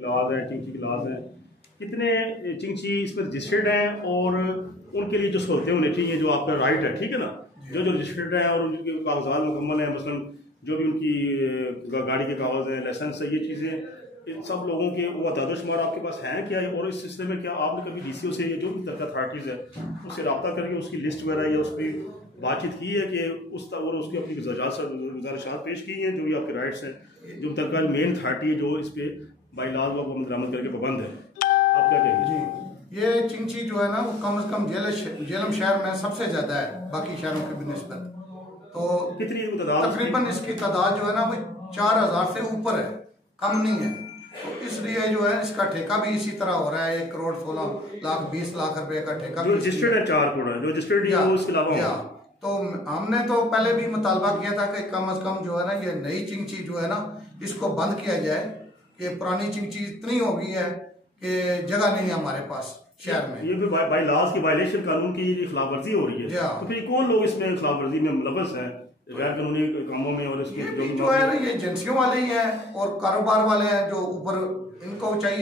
Class हैं, चिंची class हैं, कितने चिंची इस पर रजिस्टर्ड हैं और उनके लिए जो सहूलतें होनी चाहिए, जो आपका राइट है, ठीक है ना, जो जो रजिस्टर्ड हैं और उनके कागजात मुकम्मल हैं, मसलन जो भी उनकी गाड़ी के कागज हैं, लाइसेंस है, ये चीज़ें इन सब लोगों के वो शुमार आपके पास हैं क्या? और इस सिलसिले में क्या आपने कभी DCO से, जो भी तरह अथॉरिटीज़ है उससे रब्ता करके उसकी लिस्ट वगैरह या उस पर बातचीत की है कि उस और उसकी अपनी गुजारिशात पेश की हैं, जो भी आपके राइट्स हैं, जो तरह मेन अथॉरिटी है जो इस पर बाई लॉ दरामद करके पाबंद है, आप क्या कहेंगे? जी, ये चिंची जो है ना वो कम से कम झेलम शहर में सबसे ज्यादा है बाकी शहरों की निस्बत। तो कितनी तकरीबन इसकी तादाद जो है ना वो 4000 से ऊपर है, कम नहीं है। तो इसलिए जो है इसका ठेका भी इसी तरह हो रहा है, 1,16,20,00,000 रुपए का ठेका। जो रजिस्टर्ड है 4 करोड़ है, जो रजिस्टर्ड है वो इसके अलावा। तो हमने तो पहले भी मुतालबा किया था कि कम से कम जो है ना ये नई चिंची जो है ना इसको बंद किया जाए, कि पुरानी चिंची इतनी हो गई है कि जगह नहीं है हमारे पास शहर में। ये भी बाई लॉज की वायलेशन, कानून की खिलाफ वर्जी हो रही है। तो फिर कौन लोग इसमें खिलाफ वर्जी में मुलव्वस हैं गैर कानूनी कामों में? और इसमें जो है ना ये एजेंसियों वाले ही हैं और कारोबार वाले हैं जो ऊपर, इनको चाहिए